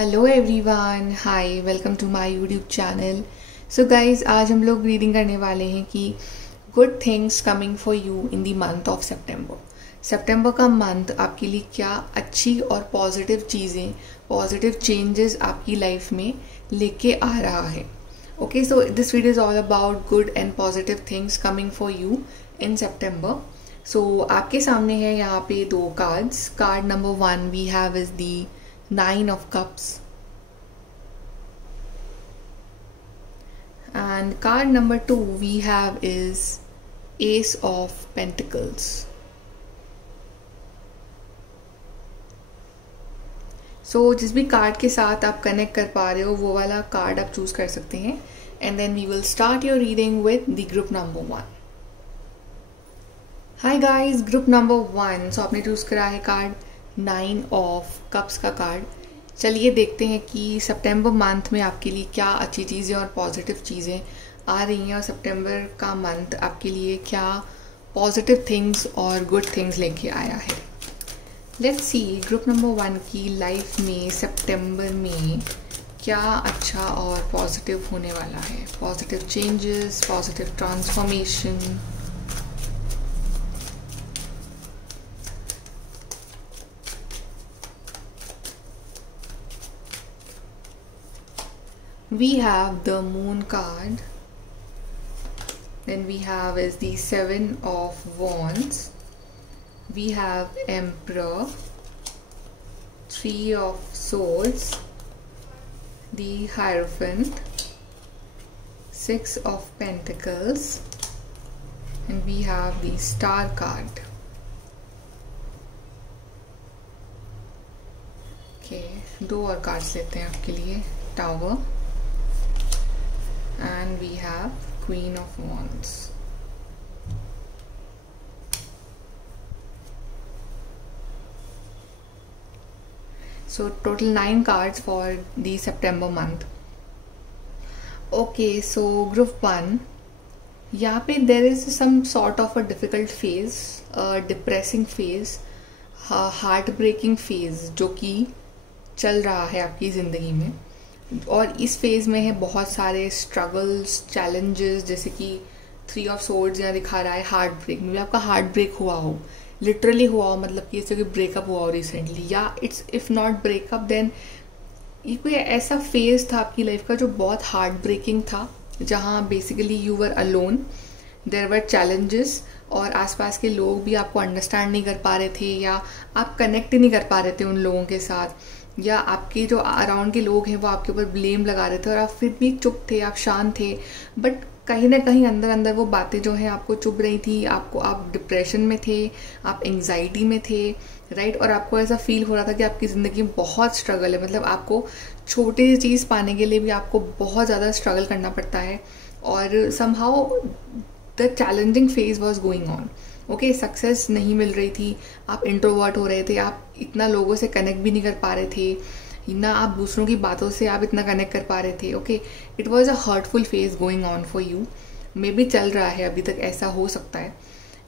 Hello everyone, hi, welcome to my YouTube channel. So guys, आज हम लोग reading करने वाले हैं कि good things coming for you in the month of September. सितंबर का मंथ आपके लिए क्या अच्छी और पॉजिटिव चीज़ें, पॉजिटिव चेंजेस आपकी लाइफ में लेके आ रहा है। Okay, so this video is all about good and positive things coming for you in September. So आपके सामने है यहाँ पे दो cards. Card number 1 we have is the Nine of Cups, and card number 2 we have is Ace of Pentacles. So जिस भी card के साथ आप कनेक्ट कर पा रहे हो वो वाला कार्ड आप चूज कर सकते हैं, and then we will start your reading with the group number 1. Hi guys, group number 1, so आपने चूज करा है कार्ड 9 ऑफ कप्स का कार्ड. चलिए देखते हैं कि सितंबर मंथ में आपके लिए क्या अच्छी चीज़ें और पॉजिटिव चीज़ें आ रही हैं, और सितंबर का मंथ आपके लिए क्या पॉजिटिव थिंग्स और गुड थिंग्स लेके आया है. लेट्स सी ग्रुप नंबर 1 की लाइफ में सितंबर में क्या अच्छा और पॉजिटिव होने वाला है. Positive changes, positive transformation. We have the Moon card, then we have is the 7 of Wands, we have Emperor, 3 of Swords, the Hierophant, 6 of Pentacles, and we have the Star card. Okay, दो और cards लेते हैं आपके लिए. Tower, and we have Queen of Wands. So total 9 cards for the September month. Okay, so group 1, यहाँ पे there is some sort of a difficult phase, a depressing phase, heartbreaking phase जो कि चल रहा है आपकी ज़िंदगी में. और इस फेज में है बहुत सारे स्ट्रगल्स, चैलेंजेस, जैसे कि 3 ऑफ सोर्ड्स यहाँ दिखा रहा है हार्ट ब्रेक. में आपका हार्ट ब्रेक हुआ हो, लिटरली हुआ हो, मतलब कि जैसे कि ब्रेकअप हुआ हो रिसेंटली, या it's if not breakup then ये कोई ऐसा फेज था आपकी लाइफ का जो बहुत हार्ट ब्रेकिंग था, जहाँ basically you were alone, there were challenges, और आसपास के लोग भी आपको अंडरस्टैंड नहीं कर पा रहे थे, या आप कनेक्ट नहीं कर पा रहे थे उन लोगों के साथ, या आपके जो अराउंड के लोग हैं वो आपके ऊपर ब्लेम लगा रहे थे और आप फिर भी चुप थे, आप शांत थे. बट कहीं ना कहीं अंदर अंदर वो बातें जो हैं आपको चुभ रही थी, आप डिप्रेशन में थे, आप एंग्जाइटी में थे, राइट. और आपको ऐसा फील हो रहा था कि आपकी ज़िंदगी में बहुत स्ट्रगल है, मतलब आपको छोटी सी चीज़ पाने के लिए भी आपको बहुत ज़्यादा स्ट्रगल करना पड़ता है, और somehow the challenging phase was going on. Okay, success नहीं मिल रही थी, आप इंट्रोवर्ट हो रहे थे, आप इतना लोगों से कनेक्ट भी नहीं कर पा रहे थे, ना आप दूसरों की बातों से आप इतना कनेक्ट कर पा रहे थे. Okay, it was a hurtful phase going on for you. May be चल रहा है अभी तक, ऐसा हो सकता है.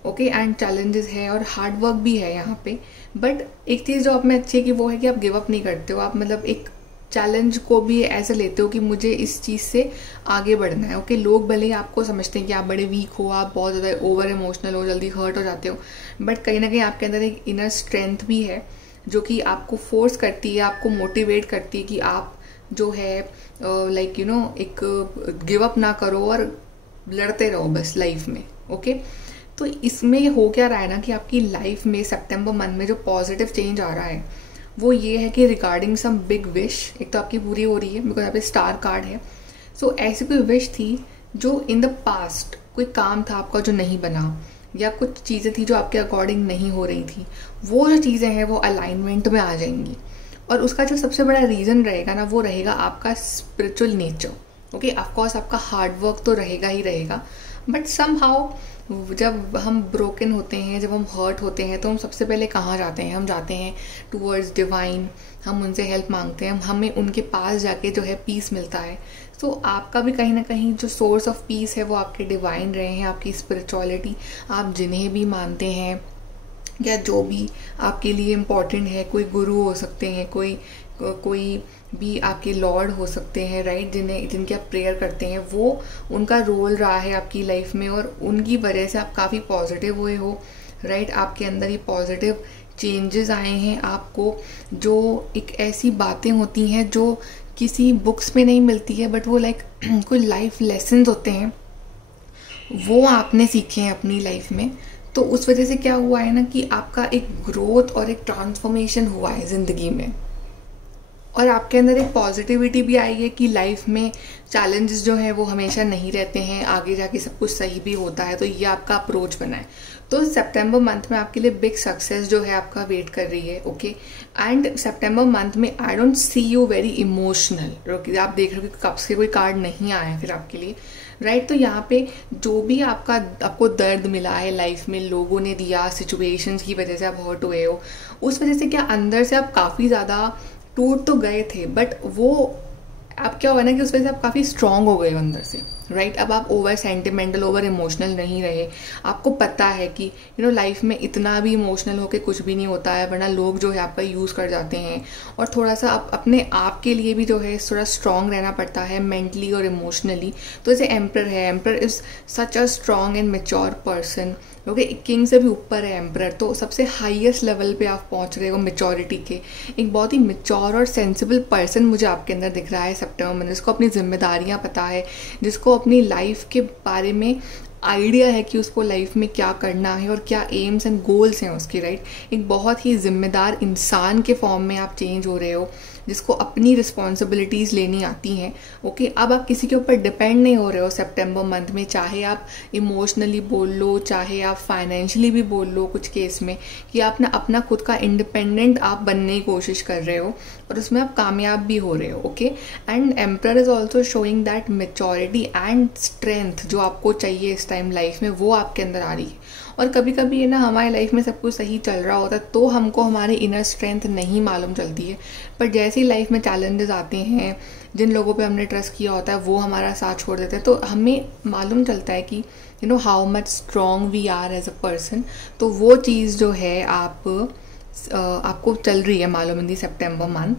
ओके, एंड चैलेंजेस है और हार्ड वर्क भी है यहाँ पे. बट एक चीज़ जो आप में अच्छी है कि वो है कि आप गिव अप नहीं करते हो. आप मतलब एक चैलेंज को भी ऐसे लेते हो कि मुझे इस चीज़ से आगे बढ़ना है. ओके, लोग भले ही आपको समझते हैं कि आप बड़े वीक हो, आप बहुत ज़्यादा ओवर इमोशनल हो, जल्दी हर्ट हो जाते हो, बट कहीं ना कहीं आपके अंदर एक इनर स्ट्रेंथ भी है जो कि आपको फोर्स करती है, आपको मोटिवेट करती है कि आप जो है लाइक यू नो एक गिव अप ना करो और लड़ते रहो बस लाइफ में. ओके, तो इसमें हो क्या रहा है ना कि आपकी लाइफ में सितंबर मंथ में जो पॉजिटिव चेंज आ रहा है वो ये है कि रिगार्डिंग सम बिग विश, एक तो आपकी पूरी हो रही है बिकॉज यहाँ पे स्टार कार्ड है. सो ऐसी कोई विश थी जो इन द पास्ट कोई काम था आपका जो नहीं बना, या कुछ चीज़ें थी जो आपके अकॉर्डिंग नहीं हो रही थी, वो जो चीज़ें हैं वो अलाइनमेंट में आ जाएंगी. और उसका जो सबसे बड़ा रीज़न रहेगा ना वो रहेगा आपका स्पिरिचुअल नेचर. ओके, ऑफकोर्स आपका हार्ड वर्क तो रहेगा ही रहेगा, बट समहाउ जब हम ब्रोकन होते हैं, जब हम हर्ट होते हैं, तो हम सबसे पहले कहाँ जाते हैं? हम जाते हैं टूवर्ड्स डिवाइन, हम उनसे हेल्प मांगते हैं, हमें उनके पास जाके जो है पीस मिलता है. तो आपका भी कहीं ना कहीं जो सोर्स ऑफ पीस है वो आपके डिवाइन रहे हैं, आपकी स्पिरिचुअलिटी, आप जिन्हें भी मानते हैं या जो भी आपके लिए इम्पोर्टेंट है, कोई गुरु हो सकते हैं, कोई कोई भी आपके लॉर्ड हो सकते हैं, राइट, जिनके आप प्रेयर करते हैं, वो उनका रोल रहा है आपकी लाइफ में और उनकी वजह से आप काफ़ी पॉजिटिव हुए हो, राइट। आपके अंदर ये पॉजिटिव चेंजेस आए हैं आपको, जो एक ऐसी बातें होती हैं जो किसी बुक्स में नहीं मिलती है, बट वो लाइक कोई लाइफ लेसन्स होते हैं, वो आपने सीखे हैं अपनी लाइफ में। तो उस वजह से क्या हुआ है ना कि आपका एक ग्रोथ और एक ट्रांसफॉर्मेशन हुआ है ज़िंदगी में, और आपके अंदर एक पॉजिटिविटी भी आई है कि लाइफ में चैलेंजेस जो है वो हमेशा नहीं रहते हैं, आगे जाके सब कुछ सही भी होता है। तो ये आपका अप्रोच बना है। तो सितंबर मंथ में आपके लिए बिग सक्सेस जो है आपका वेट कर रही है, ओके। एंड सितंबर मंथ में I don't see you very emotional, आप देख रहे हो कि कब से कोई कार्ड नहीं आया है फिर आपके लिए, राइट। तो यहाँ पे जो भी आपको दर्द मिला है लाइफ में, लोगों ने दिया, सिचुएशंस की वजह से आप हर्ट हुए हो, उस वजह से क्या अंदर से आप काफ़ी ज़्यादा टूट तो गए थे, बट वो अब क्या हुआ ना कि उस वजह से आप काफ़ी स्ट्रांग हो गए हो अंदर से, राइट। अब आप ओवर सेंटिमेंटल, ओवर इमोशनल नहीं रहे। आपको पता है कि लाइफ में इतना भी इमोशनल होके कुछ भी नहीं होता है, वरना लोग जो है आपका यूज़ कर जाते हैं। और थोड़ा सा आप अपने आप के लिए भी जो है थोड़ा स्ट्रांग रहना पड़ता है मेंटली और इमोशनली। तो जैसे एम्पर है, emperor is such a strong and mature person, क्योंकि किंग से भी ऊपर है एम्परर, तो सबसे हाईएस्ट लेवल पे आप पहुंच रहे हो मेच्योरिटी के। एक बहुत ही मेच्योर और सेंसिबल पर्सन मुझे आपके अंदर दिख रहा है सितंबर में, जिसको अपनी जिम्मेदारियां पता है, जिसको अपनी लाइफ के बारे में आइडिया है कि उसको लाइफ में क्या करना है और क्या एम्स एंड गोल्स हैं उसके, राइट। एक बहुत ही जिम्मेदार इंसान के फॉर्म में आप चेंज हो रहे हो, जिसको अपनी रिस्पॉन्सिबिलिटीज़ लेनी आती हैं, ओके। अब आप किसी के ऊपर डिपेंड नहीं हो रहे हो सितंबर मंथ में, चाहे आप इमोशनली बोल लो, चाहे आप फाइनेंशियली भी बोल लो कुछ केस में, कि आप ना अपना खुद का इंडिपेंडेंट आप बनने की कोशिश कर रहे हो और उसमें आप कामयाब भी हो रहे हो, okay. And emperor is also showing that maturity and strength जो आपको चाहिए इस टाइम लाइफ में, वो आपके अंदर आ रही है। और कभी कभी है ना हमारी लाइफ में सब कुछ सही चल रहा होता है तो हमको हमारी इनर स्ट्रेंथ नहीं मालूम चलती है, पर जैसे ही लाइफ में चैलेंजेस आते हैं, जिन लोगों पे हमने ट्रस्ट किया होता है वो हमारा साथ छोड़ देते हैं, तो हमें मालूम चलता है कि how much strong we are as a person. तो वो चीज़ जो है आपको चल रही है मालूम in the September month.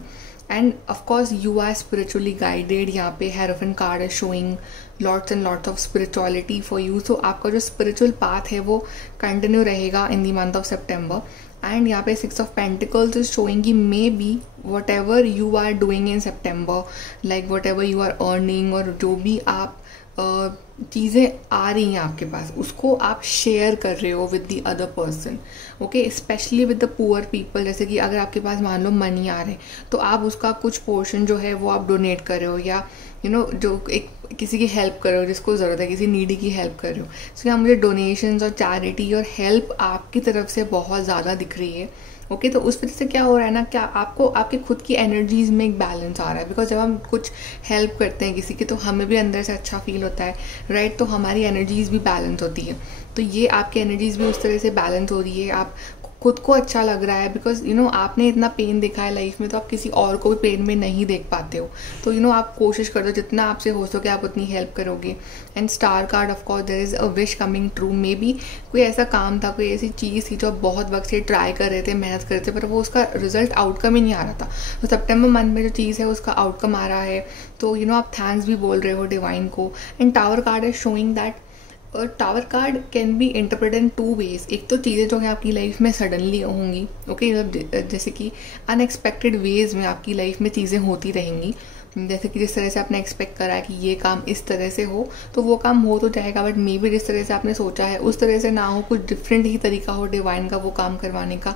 And of course you are spiritually guided. यहाँ पे हेरोफेंट कार्ड है showing lots and lots of spirituality for you. So आपका जो स्पिरिचुअल पाथ है वो कंटिन्यू रहेगा in the month of September. And यहाँ पे 6 ऑफ पेंटिकल्स इज शोइंग कि maybe whatever you are doing in September, like whatever you are earning, और जो भी आप चीज़ें आ रही हैं आपके पास, उसको आप शेयर कर रहे हो with the other person, okay, specially with the poor people. जैसे कि अगर आपके पास मान लो मनी आ रहे हैं तो आप उसका कुछ पोर्शन जो है वो आप डोनेट कर रहे हो, या जो एक किसी की हेल्प कर रहे हो जिसको ज़रूरत है, किसी नीडी की हेल्प कर रहे हो। सो यहाँ मुझे डोनेशंस और चैरिटी और हेल्प आपकी तरफ से बहुत ज़्यादा दिख रही है, ओके। तो उस वजह से क्या हो रहा है ना, क्या आपको आपकी खुद की एनर्जीज में एक बैलेंस आ रहा है, बिकॉज जब हम कुछ हेल्प करते हैं किसी की तो हमें भी अंदर से अच्छा फील होता है, राइट। तो हमारी एनर्जीज भी बैलेंस होती है, तो ये आपकी एनर्जीज भी उस तरह से बैलेंस हो रही है, आप खुद को अच्छा लग रहा है, बिकॉज आपने इतना पेन देखा है लाइफ में, तो आप किसी और को भी पेन में नहीं देख पाते हो। तो आप कोशिश कर दो जितना आपसे हो सके आप उतनी हेल्प करोगे। And star card of course there is a wish coming true. Maybe कोई ऐसा काम था, कोई ऐसी चीज़ थी जो आप बहुत वक्त से ट्राई कर रहे थे, मेहनत कर रहे थे, पर वो उसका रिजल्ट आउटकम ही नहीं आ रहा था। तो सितंबर मंथ में जो चीज़ है उसका आउटकम आ रहा है, तो आप थैंक्स भी बोल रहे हो डिवाइन को। And tower card is showing that और tower card can be interpreted in 2 ways. एक तो चीज़ें जो है आपकी लाइफ में सडनली होंगी, ओके, जैसे कि अनएक्सपेक्टेड वेज में आपकी लाइफ में चीज़ें होती रहेंगी, जैसे कि जिस तरह से आपने एक्सपेक्ट करा है कि ये काम इस तरह से हो तो वो काम हो तो जाएगा, बट मे बी जिस तरह से आपने सोचा है उस तरह से ना हो, कुछ डिफरेंट ही तरीका हो डिवाइन का वो काम करवाने का,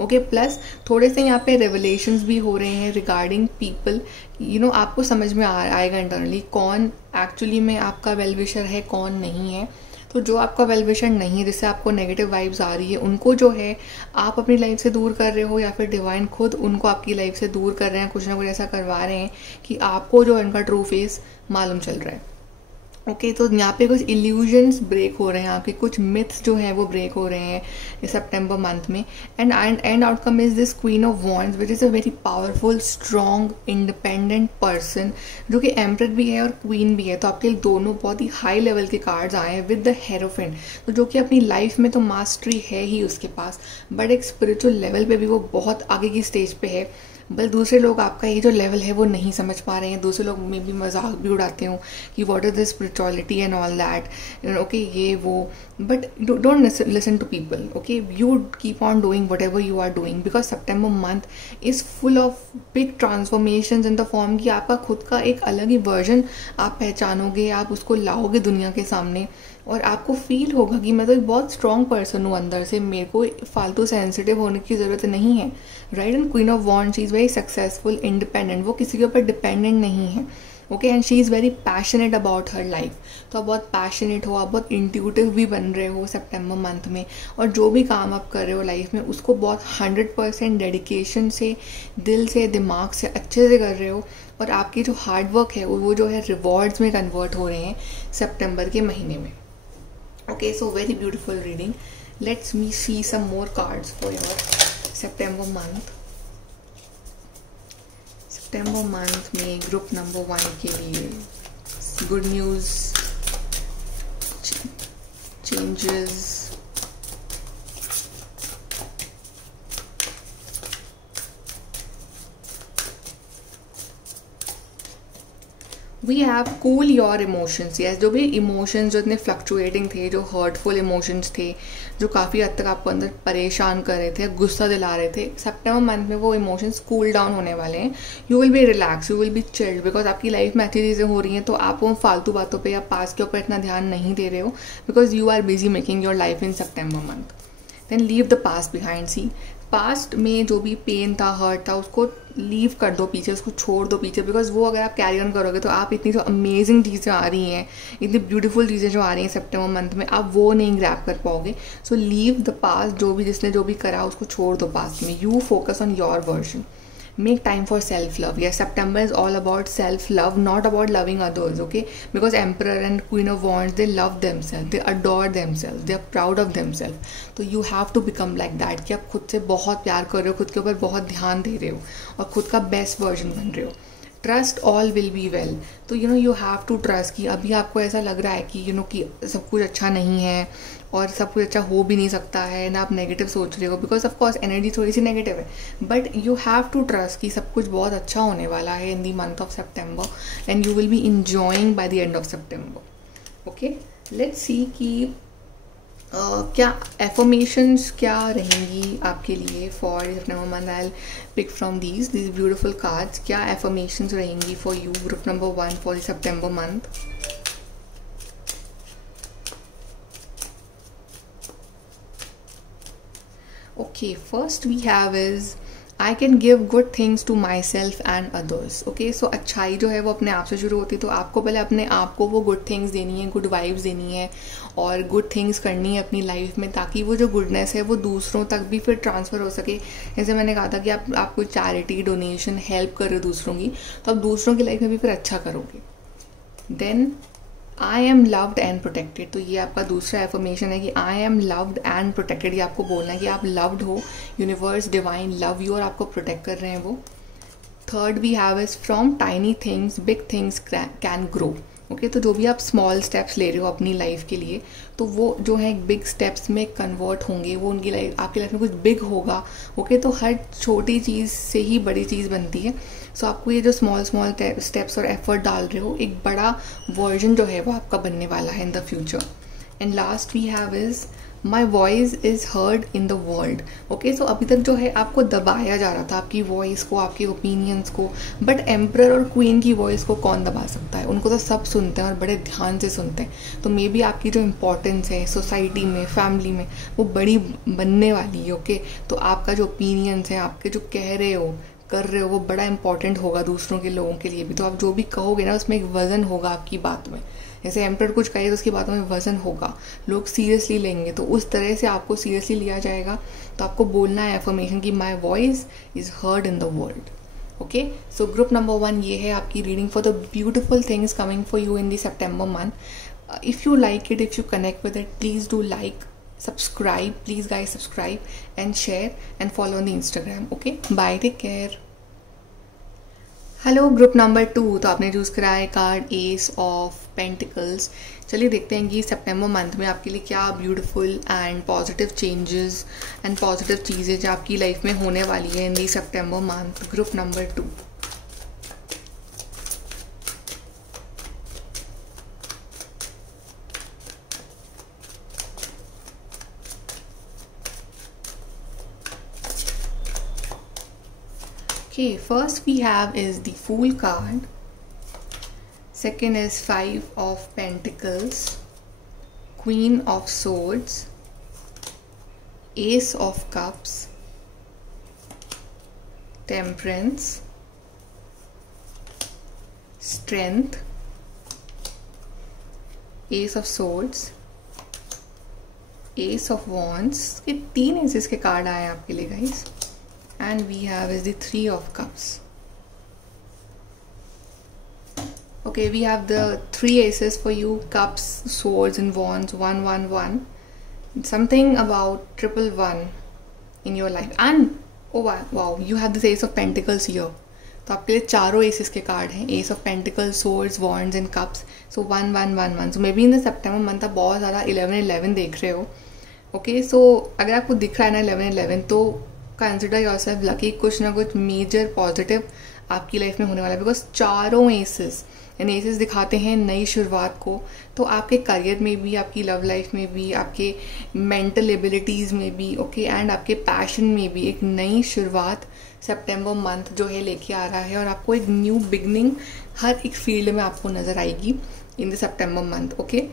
ओके। प्लस थोड़े से यहाँ पे रेवलेशंस भी हो रहे हैं रिगार्डिंग पीपल। आपको समझ में आएगा इंटरनली कौन एक्चुअली में आपका वेल विशर है, कौन नहीं है। तो जो आपका वेल विशर नहीं है, जिससे आपको नेगेटिव वाइब्स आ रही है, उनको जो है आप अपनी लाइफ से दूर कर रहे हो, या फिर डिवाइन खुद उनको आपकी लाइफ से दूर कर रहे हैं, कुछ ना कुछ ऐसा करवा रहे हैं कि आपको जो उनका ट्रू फेस मालूम चल रहा है, ओके। तो यहाँ पे कुछ इल्यूजन्स ब्रेक हो रहे हैं, आपके कुछ मिथ्स जो हैं वो ब्रेक हो रहे हैं सितंबर मंथ में। And outcome is this queen of wands which is a very powerful strong independent person, जो कि एम्परर भी है और क्वीन भी है। तो आपके लिए दोनों बहुत ही हाई लेवल के कार्ड्स आए हैं विद द हेरोफेंट, तो जो कि अपनी लाइफ में तो मास्टरी है ही उसके पास, बट एक स्पिरिचुअल लेवल पे भी वो बहुत आगे की स्टेज पे है। बस दूसरे लोग आपका ये जो लेवल है वो नहीं समझ पा रहे हैं, दूसरे लोग में भी मजाक भी उड़ाते हो कि what is this spirituality and all that, okay ये वो, but don't listen to people, okay, you keep on doing whatever you are doing, because September month is full of big transformation in the form कि आपका खुद का एक अलग ही version आप पहचानोगे, आप उसको लाओगे दुनिया के सामने, और आपको फील होगा कि मैं तो एक बहुत स्ट्रॉन्ग पर्सन हूँ अंदर से, मेरे को फालतू सेंसिटिव होने की ज़रूरत नहीं है, right. And queen of wands, she is very successful, independent, वो किसी के ऊपर डिपेंडेंट नहीं है, okay. And she is very passionate about her life, तो आप बहुत पैशनेट हो, आप बहुत इंट्यूटिव भी बन रहे हो सेप्टेम्बर मंथ में, और जो भी काम आप कर रहे हो लाइफ में उसको बहुत 100% डेडिकेशन से, दिल से, दिमाग से अच्छे से कर रहे हो, और आपकी जो हार्डवर्क है वो जो है रिवॉर्ड्स में कन्वर्ट हो रहे हैं सेप्टेम्बर के महीने में। Okay, so very beautiful reading. Let's me see some more cards for your September month. September month में ग्रुप नंबर 1 के लिए good news, changes, we have cool your emotions. Yes, जो भी इमोशंस जो इतने फ्लक्चुएटिंग थे, जो हर्टफुल इमोशंस थे, जो काफ़ी हद तक आपको अंदर परेशान कर रहे थे, गुस्सा दिला रहे थे, सेप्टेम्बर मंथ में वो इमोशंस कूल डाउन होने वाले हैं। You will be relax, you will B chilled, because आपकी लाइफ में अच्छी चीज़ें हो रही हैं, तो आप वो फालतू बातों पे या पास के ऊपर इतना ध्यान नहीं दे रहे हो, because you are busy making your life in September month. Then leave the past behind. See, past में जो भी पेन था, हर्ट था, उसको लीव कर दो पीछे, उसको छोड़ दो पीछे, बिकॉज वो अगर आप कैरी ऑन करोगे तो आप इतनी जो अमेजिंग चीज़ें आ रही हैं, इतनी ब्यूटीफुल चीज़ें जो आ रही हैं सेप्टेम्बर मंथ में, आप वो नहीं ग्रैब कर पाओगे। सो लीव द पास्ट, जो भी जिसने जो भी करा उसको छोड़ दो पास्ट में, you focus on your version, make time for self-love. Yes, September is all about self-love, not about loving others, okay? Because Emperor and Queen of Wands, they love themselves, they adore themselves, they are proud of themselves. तो you have to become like that कि आप खुद से बहुत प्यार कर रहे हो, खुद के ऊपर बहुत ध्यान दे रहे हो और खुद का बेस्ट वर्जन बन रहे हो। Trust all will be well. तो यू हैव टू ट्रस्ट कि अभी आपको ऐसा लग रहा है कि कि सब कुछ अच्छा नहीं है और सब कुछ अच्छा हो भी नहीं सकता है ना, आप नेगेटिव सोच रहे हो, बिकॉज ऑफ कोर्स एनर्जी थोड़ी सी नेगेटिव है, but you have to trust कि सब कुछ बहुत अच्छा होने वाला है in the month of September, and you will be enjoying by the end of September. Okay, let's see कि क्या एफर्मेशंस क्या रहेंगी आपके लिए for September month. I will pick from these beautiful cards. क्या एफर्मेशंस रहेंगी for you, group number 1 for September month. Okay, first we have is I can give good things to myself and others. Okay, so अच्छाई जो है वो अपने आप से शुरू होती है, तो आपको पहले अपने आप को वो गुड थिंग्स देनी है, गुड वाइब्स देनी है और गुड थिंग्स करनी है अपनी लाइफ में, ताकि वो जो गुडनेस है वो दूसरों तक भी फिर ट्रांसफ़र हो सके। जैसे मैंने कहा था कि आप कोई चैरिटी, डोनेशन, हेल्प कर रहे हो दूसरों की, तो आप दूसरों की लाइफ में भी फिर अच्छा करोगे। Then I am loved and protected, तो ये आपका दूसरा एफर्मेशन है कि I am loved and protected. ये आपको बोलना है कि आप लव्ड हो, यूनिवर्स डिवाइन लव यू और आपको प्रोटेक्ट कर रहे हैं वो। Third we have is from tiny things big things can grow. Okay, तो जो भी आप स्मॉल स्टेप्स ले रहे हो अपनी लाइफ के लिए, तो वो जो है बिग स्टेप्स में कन्वर्ट होंगे, वो उनकी लाइफ, आपकी लाइफ में कुछ बिग होगा। ओके, तो हर छोटी चीज़ से ही बड़ी चीज़ बनती है। सो आपको ये जो स्मॉल स्टेप्स और एफर्ट डाल रहे हो, एक बड़ा वर्जन जो है वो आपका बनने वाला है in the future. And last we have is my voice is heard in the world. Okay, so अभी तक जो है आपको दबाया जा रहा था आपकी वॉइस को, आपके ओपिनियंस को, बट एम्परर और क्वीन की वॉइस को कौन दबा सकता है? उनको तो सब सुनते हैं और बड़े ध्यान से सुनते हैं। तो मे बी आपकी जो इम्पोर्टेंस है सोसाइटी में, फैमिली में, वो बड़ी बनने वाली है। ओके, तो आपका जो ओपिनियंस है, आपके जो कह रहे हो, कर रहे हो, वो बड़ा इंपॉर्टेंट होगा दूसरों के लोगों के लिए भी। तो आप जो भी कहोगे ना, उसमें एक वजन होगा आपकी बात में। जैसे एम्परर कुछ कहे तो उसकी बातों में वजन होगा, लोग सीरियसली लेंगे, तो उस तरह से आपको सीरियसली लिया जाएगा। तो आपको बोलना है एफर्मेशन कि my voice is heard in the world. Okay, so group number 1 ये है आपकी reading for the beautiful things coming for you in the September month. If you like it, if you connect with it, please do like, subscribe, please guys subscribe and share and follow on the Instagram. Okay, bye, take care. Hello group number 2, तो आपने choose करा है card S of pentacles. चलिए देखते हैं कि सितंबर month में आपके लिए क्या beautiful and positive changes and positive चीज़ें जो आपकी लाइफ में होने वाली है in the September month. Group number 2। Okay, first we have is the Fool card. Second is Five of Pentacles, Queen of Swords, Ace of Cups, Temperance, Strength, Ace of Swords, Ace of Wands। ये 3 assess के card आए हैं आपके लिए guys. And we have is the Three of Cups. Okay, we have the 3 aces for you: cups, swords and wands. 1 1 1. Something about 111 in your life. And oh wow, you have this Ace of Pentacles here. तो आपके लिए चारों assess के card हैं: S of pentacles, swords, wands and cups. So 1 1 1 1। So may be in the September month आप बहुत ज़्यादा 11 11 देख रहे हो। ओके, सो अगर आपको दिख रहा है ना 11 11, तो कंसिडर योरसेल्फ लकी। कुछ ना कुछ मेजर पॉजिटिव आपकी लाइफ में होने वाला है, बिकॉज चारों एसेस दिखाते हैं नई शुरुआत को। तो आपके करियर में भी, आपकी लव लाइफ में भी, आपके मेंटल एबिलिटीज़ में भी, ओके, एंड आपके पैशन में भी एक नई शुरुआत सितंबर मंथ जो है लेके आ रहा है। और आपको एक न्यू बिगनिंग हर एक फील्ड में आपको नजर आएगी in the September month. Okay,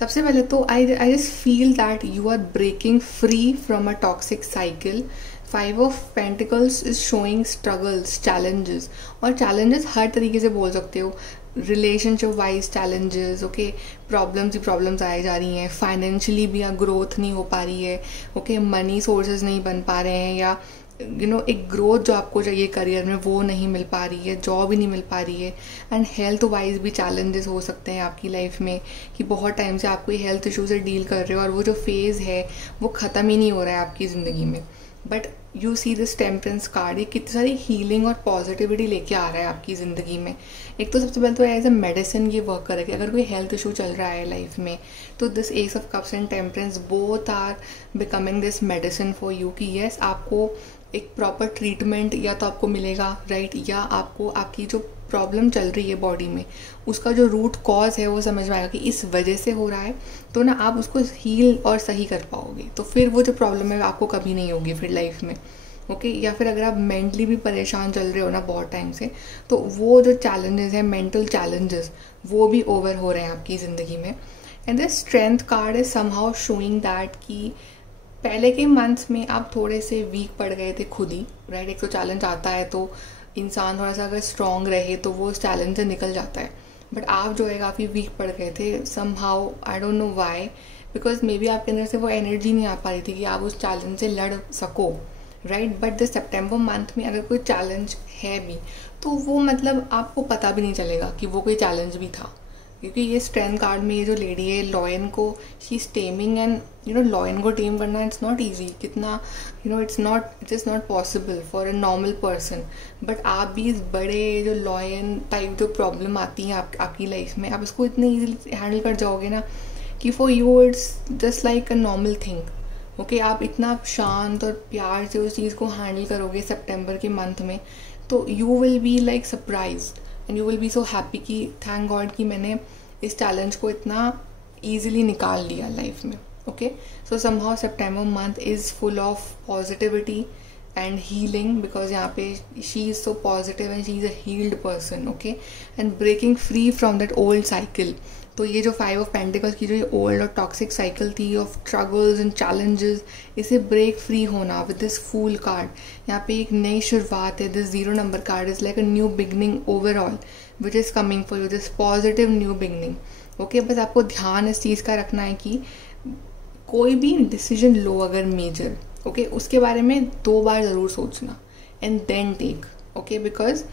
सबसे पहले तो I just feel that you are breaking free from a toxic cycle. 5 of pentacles is showing struggles, challenges. और चैलेंजेस हर तरीके से बोल सकते हो, relationship wise challenges, okay, problems ही प्रॉब्लम्स आए जा रही हैं। फाइनेंशियली भी ग्रोथ नहीं हो पा रही है, ओके, मनी सोर्सेज नहीं बन पा रहे हैं, या एक ग्रोथ जो आपको चाहिए करियर में वो नहीं मिल पा रही है, जॉब ही नहीं मिल पा रही है। एंड हेल्थ वाइज भी चैलेंजेस हो सकते हैं आपकी लाइफ में, कि बहुत टाइम से आप कोई हेल्थ इशू से डील कर रहे हो और वो जो फेज़ है वो ख़त्म ही नहीं हो रहा है आपकी ज़िंदगी में। But you see this temperance card, ये कितनी सारी हीलिंग और पॉजिटिविटी लेके आ रहा है आपकी ज़िंदगी में। एक तो सबसे पहले तो एज अ मेडिसिन ये वर्क करे कि अगर कोई हेल्थ इशू चल रहा है लाइफ में, तो this ace of cups and temperance both are becoming this medicine for you, कि येस आपको एक प्रॉपर ट्रीटमेंट या तो आपको मिलेगा, राइट, या आपको आपकी जो प्रॉब्लम चल रही है बॉडी में उसका जो रूट कॉज है वो समझ में आएगा कि इस वजह से हो रहा है, तो ना आप उसको हील और सही कर पाओगे। तो फिर वो जो प्रॉब्लम है आपको कभी नहीं होगी फिर लाइफ में। ओके, या फिर अगर आप मेंटली भी परेशान चल रहे हो ना बहुत टाइम से, तो वो जो चैलेंजेस हैं, मेंटल चैलेंजेस, वो भी ओवर हो रहे हैं आपकी ज़िंदगी में। And the strength card is somehow showing that कि पहले के मंथ्स में आप थोड़े से वीक पड़ गए थे खुद ही, राइट। एक तो चैलेंज आता है तो इंसान थोड़ा सा अगर स्ट्रॉन्ग रहे तो वो उस चैलेंज से निकल जाता है। बट आप जो है काफ़ी वीक पड़ गए थे somehow, I don't know why, because may be आपके अंदर से वो एनर्जी नहीं आ पा रही थी कि आप उस चैलेंज से लड़ सको, right. But the September month में अगर कोई चैलेंज है भी तो वो मतलब आपको पता भी नहीं चलेगा कि वो कोई चैलेंज भी था, क्योंकि ये स्ट्रेंथ कार्ड में ये जो लेडी है लॉयन को, she is taming, and lion को टेम करना इट्स नॉट ईजी। कितना it is not possible for a normal person. But आप भी इस बड़े जो लॉयन टाइप जो प्रॉब्लम आती है आपकी लाइफ में, आप इसको इतने ईजिली हैंडल कर जाओगे ना कि for you it's just like a normal thing. Okay, आप इतना शांत और प्यार से उस चीज़ को हैंडल करोगे सितंबर के मंथ में, तो you will be like surprised and you will B so happy कि थैंक गॉड कि मैंने इस चैलेंज को इतना ईजिली निकाल लिया लाइफ में। Okay, so somehow September month is full of positivity and healing, because यहाँ पे she is so positive and she is a healed person, okay, and breaking free from that old cycle. तो ये जो 5 of pentacles की जो ये old और toxic cycle थी ऑफ स्ट्रगल्स एंड चैलेंजेस, इसे ब्रेक फ्री होना विद दिस फूल कार्ड, यहाँ पे एक नई शुरुआत है। This 0 number card is like a new beginning overall which is coming for you, this positive new beginning. Okay, बस आपको ध्यान इस चीज़ का रखना है कि कोई भी डिसीजन लो अगर मेजर, ओके, उसके बारे में 2 बार ज़रूर सोचना and then take, okay, because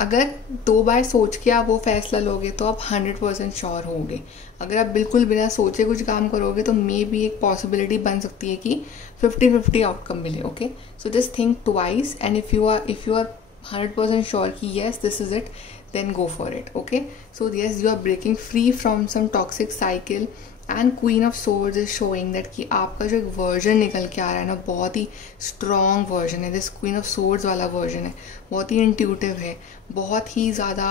अगर 2 बार सोच के आप वो फैसला लोगे तो आप 100% श्योर होगे। अगर आप बिल्कुल बिना सोचे कुछ काम करोगे तो मे बी एक पॉसिबिलिटी बन सकती है कि 50-50 आउटकम मिले। Okay, so just think twice, and if you are 100% sure कि yes this is it, then go for it. Okay, so yes, you are breaking free from some toxic cycle and queen of swords is showing that कि आपका जो एक version निकल के आ रहा है ना, बहुत ही स्ट्रॉन्ग वर्जन है. दिस क्वीन ऑफ सोर्ड्स वाला वर्जन है, बहुत ही इंट्यूटिव है, बहुत ही ज़्यादा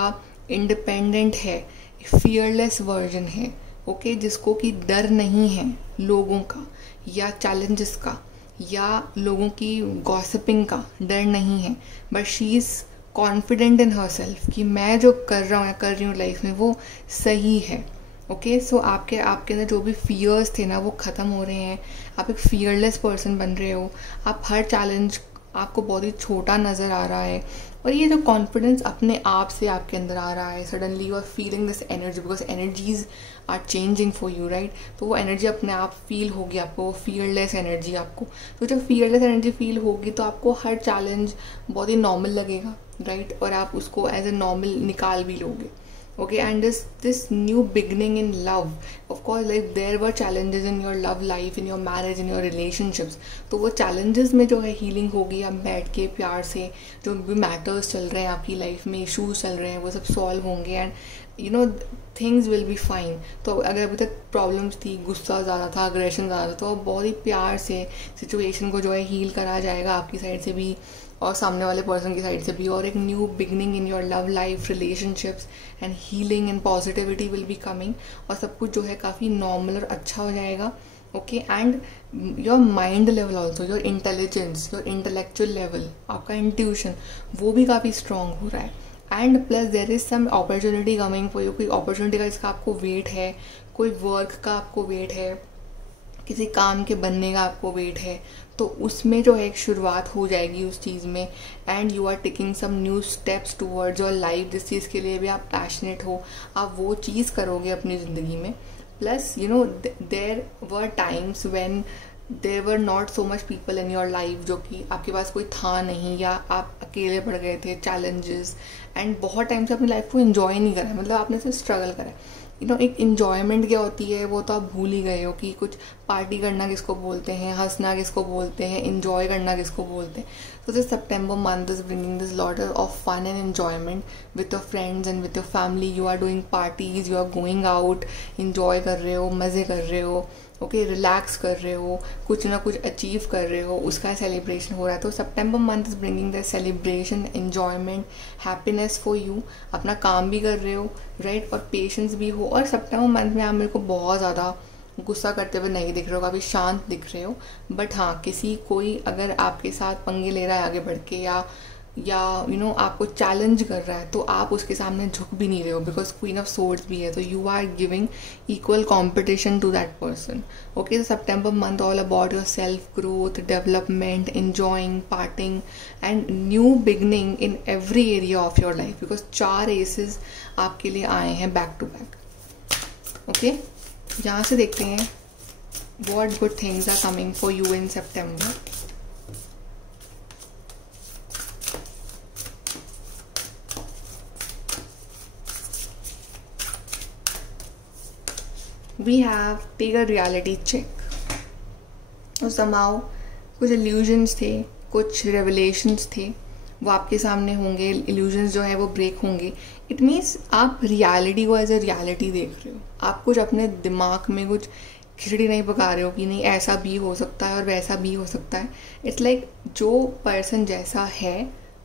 इंडिपेंडेंट है, फियरलेस वर्जन है. ओके, जिसको कि डर नहीं है लोगों का या चैलेंजेस का या लोगों की गॉसिपिंग का डर नहीं है, but she is confident in her self कि मैं जो कर रहा हूँ या कर रही हूँ लाइफ में वो सही है. ओके, सो आपके अंदर जो भी फियर्स थे ना वो ख़त्म हो रहे हैं. आप एक फियरलेस पर्सन बन रहे हो. आप हर चैलेंज आपको बहुत ही छोटा नज़र आ रहा है. और ये जो कॉन्फिडेंस अपने आप से आपके अंदर आ रहा है, suddenly you are feeling this energy because energies are changing for you, right. तो वो एनर्जी अपने आप फील होगी आपको, वो फियरलेस एनर्जी आपको. तो जब फियरलेस एनर्जी फील होगी तो आपको हर चैलेंज बहुत ही नॉर्मल लगेगा, राइट. और आप उसको एज ए नॉर्मल निकाल भी लोगे. Okay, and this new beginning in love, of course, like there were challenges in your love life, in your marriage, in your relationships. तो वो challenges में जो है healing होगी. आप बैठ के प्यार से जो भी matters चल रहे हैं आपकी life में, issues चल रहे हैं, वो सब solve होंगे and you know things will be fine. तो अगर अभी तक problems थी, गुस्सा ज़्यादा था, aggression ज़्यादा था, तो बहुत ही प्यार से situation को जो है heal करा जाएगा आपकी साइड से भी और सामने वाले पर्सन की साइड से भी. और एक new beginning in your love life, relationships and healing and positivity will be coming. और सब कुछ जो है काफ़ी नॉर्मल और अच्छा हो जाएगा. Okay, and your mind level also, your intelligence, your intellectual level, आपका इंट्यूशन वो भी काफ़ी स्ट्रांग हो रहा है. And plus there is some opportunity coming for you. कोई अपॉर्चुनिटी का इसका आपको वेट है, कोई वर्क का आपको वेट है, किसी काम के बनने का आपको वेट है. तो उसमें जो है एक शुरुआत हो जाएगी उस चीज़ में. And you are taking some new steps towards your life. जिस चीज़ के लिए भी आप पैशनेट हो, आप वो चीज़ करोगे अपनी ज़िंदगी में. Plus you know there were times when there were not so much people in your life, जो कि आपके पास कोई था नहीं या आप अकेले पड़ गए थे, चैलेंजेस. एंड बहुत टाइम से अपनी लाइफ को एंजॉय नहीं करा, मतलब आपने सिर्फ स्ट्रगल करा. यू नो एक इन्जॉयमेंट क्या होती है वो तो आप भूल ही गए हो कि कुछ पार्टी करना किसको बोलते हैं, हंसना किसको बोलते हैं, इन्जॉय करना किसको बोलते हैं. So this September month is bringing this lot of fun and enjoyment with your friends and with your family. You are doing parties, you are going out, enjoy कर रहे हो, मज़े कर रहे हो, ओके, रिलैक्स कर रहे हो, कुछ ना कुछ अचीव कर रहे हो, उसका सेलिब्रेशन हो रहा है. तो September month is bringing the celebration, enjoyment, happiness for you. अपना काम भी कर रहे हो, राइट, और पेशेंस भी हो. और September month में आप मेरे को बहुत ज़्यादा गुस्सा करते हुए नहीं दिख रहे हो, काफ़ी शांत दिख रहे हो. बट हाँ, किसी कोई अगर आपके साथ पंगे ले रहा है आगे बढ़ के या यू नो आपको चैलेंज कर रहा है, तो आप उसके सामने झुक भी नहीं रहे हो बिकॉज क्वीन ऑफ सोर्ड्स भी है. तो you are giving equal competition to that person. Okay, तो September month all about your self growth, development, enjoying, parting and new beginning in every area of your life. Because 4 aces आपके लिए आए हैं back to back. Okay, यहाँ से देखते हैं what good things are coming for you in September. We have take a reality check. तो somehow कुछ illusions थे, कुछ revelations थे, वो आपके सामने होंगे. illusions जो है वो break होंगे. इट मीन्स आप रियलिटी को एज ए रियलिटी देख रहे हो. आप कुछ अपने दिमाग में कुछ खिचड़ी नहीं पका रहे हो कि नहीं ऐसा भी हो सकता है और वैसा भी हो सकता है. इट्स लाइक जो पर्सन जैसा है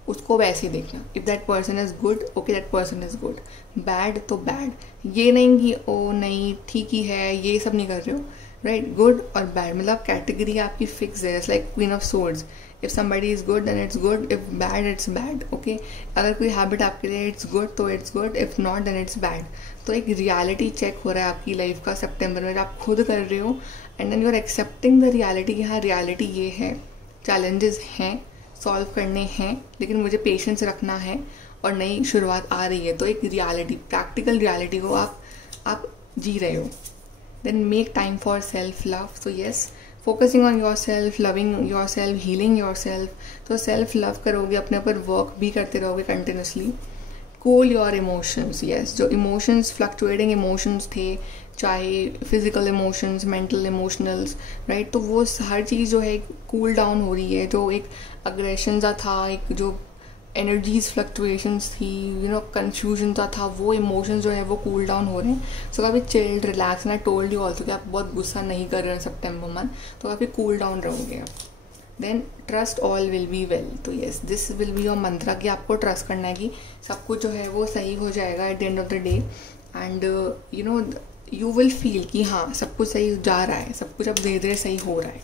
उसको वैसे ही देखना. If that person is good, okay, that person is good. Bad तो बैड. ये नहीं कि ओ नहीं ठीक ही है, ये सब नहीं कर रहे हो, राइट. गुड और बैड मतलब कैटेगरी आपकी फिक्स है. It's like queen of swords. If somebody is good then it's good, if bad it's bad. Okay, अगर कोई हैबिट आपके लिए इट्स गुड तो it's good, if not then it's bad. तो एक रियलिटी चेक हो रहा है आपकी लाइफ का सितंबर में, आप खुद कर रहे हो. And then you are accepting the reality कि हाँ रियलिटी ये है, चैलेंजेस हैं, सॉल्व करने हैं, लेकिन मुझे पेशेंस रखना है और नई शुरुआत आ रही है. तो एक रियलिटी, प्रैक्टिकल रियलिटी को आप जी रहे हो. Then make time for self love. So yes, focusing on your self, loving your self, healing your self. तो सेल्फ लव करोगे, अपने ऊपर वर्क भी करते रहोगे continuously. Cool your emotions. Yes, जो इमोशंस, फ्लक्चुएटिंग इमोशंस थे, चाहे physical emotions, mental emotionals, right, तो वो हर चीज़ जो है कूल डाउन हो रही है. जो एक अग्रेशन सा था, एक जो एनर्जीज फ्लक्चुएशंस थी, कंफ्यूजन था, वो इमोशंस जो है वो कूल डाउन हो रहे हैं. सो काफ़ी chilled, relax. And I told you also कि आप बहुत गुस्सा नहीं कर रहे हैं सितंबर मंथ, तो काफ़ी कूल डाउन रहोगे आप. Then trust all will be well. तो yes, this will be your mantra कि आपको ट्रस्ट करना है कि सब कुछ जो है वो सही हो जाएगा at the end of the day. And you will feel कि हाँ, सब कुछ सही जा रहा है, सब कुछ अब धीरे धीरे सही हो रहा है.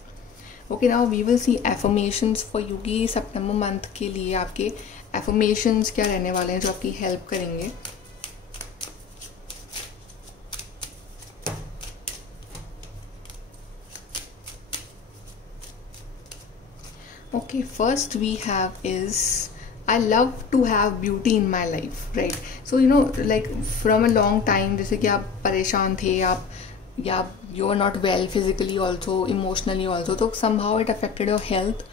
Okay, now we will see affirmations for you कि सितंबर मंथ के लिए आपके एफर्मेशंस क्या रहने वाले हैं जो आपकी हेल्प करेंगे. Okay, first we have is I love to have beauty in my life, right? So like from a long time, जैसे कि आप परेशान थे, आप या you are not well physically also, emotionally also, so somehow it affected your health,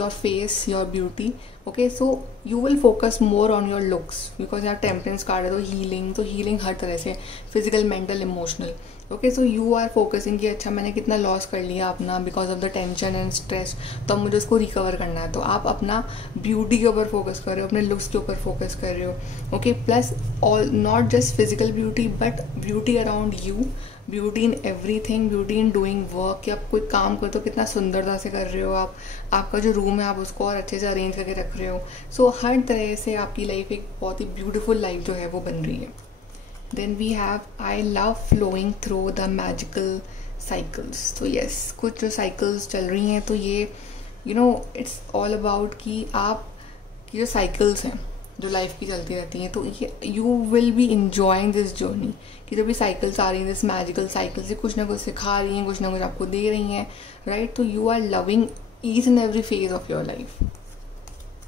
your face, your beauty. Okay, so you will focus more on your looks because यार temperance card है, तो हीलिंग हर तरह से, physical, mental, emotional. Okay, so you are focusing कि अच्छा मैंने कितना लॉस कर लिया अपना because of the tension and stress, तो अब मुझे उसको रिकवर करना है. तो आप अपना ब्यूटी के ऊपर फोकस कर रहे हो, अपने लुक्स के ऊपर फोकस कर रहे हो. Okay, plus all not just physical beauty but beauty around you, beauty in everything, beauty in doing work, कि आप कोई काम करो तो कितना सुंदरता से कर रहे हो आप, आपका जो रूम है आप उसको और अच्छे से अरेंज करके रख रहे हो. सो हर तरह से आपकी लाइफ एक बहुत ही ब्यूटीफुल लाइफ जो है वो बन रही है. Then we have I love flowing through the magical cycles. तो yes, कुछ जो cycles चल रही हैं, तो ये it's all about कि आप की जो cycles हैं जो लाइफ की चलती रहती हैं, तो ये you will be enjoying this journey. कि जो भी cycles आ रही हैं, this magical cycles, ये कुछ ना कुछ सिखा रही हैं, कुछ ना कुछ आपको दे रही हैं, right? तो you are loving each and every phase of your life.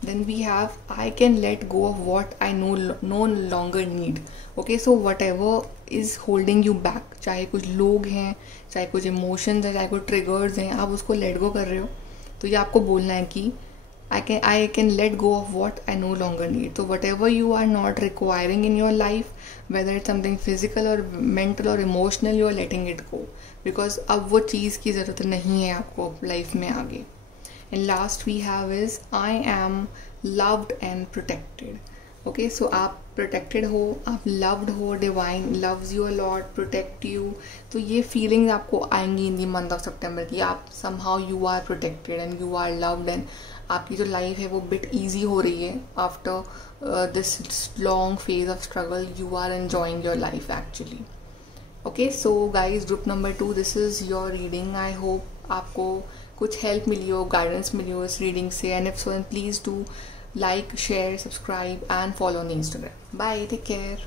Then we have I can let go of what I no longer need. Okay, so whatever is holding you back, चाहे कुछ लोग हैं, चाहे कुछ emotions हैं, चाहे कुछ triggers हैं, आप उसको लेट गो कर रहे हो. तो ये आपको बोलना है कि I can let go of what I no longer need. So whatever you are not requiring in your life, whether it's something physical or mental or emotional, you are letting it go because अब वो चीज़ की ज़रूरत नहीं है आपको life में आगे. And last we have is I am loved and protected. Okay, so आप protected हो, आप loved हो, divine loves you a lot, protect you. तो ये feelings आपको आएंगी in the month of September कि आप somehow you are protected and you are loved and आपकी जो life है वो bit easy हो रही है after this long phase of struggle. You are enjoying your life actually. Okay, so guys, group number 2, this is your reading. I hope आपको कुछ help मिली हो, गाइडेंस मिली हो इस रीडिंग से. And if so, please do like, share, subscribe and follow on Instagram. Bye, take care.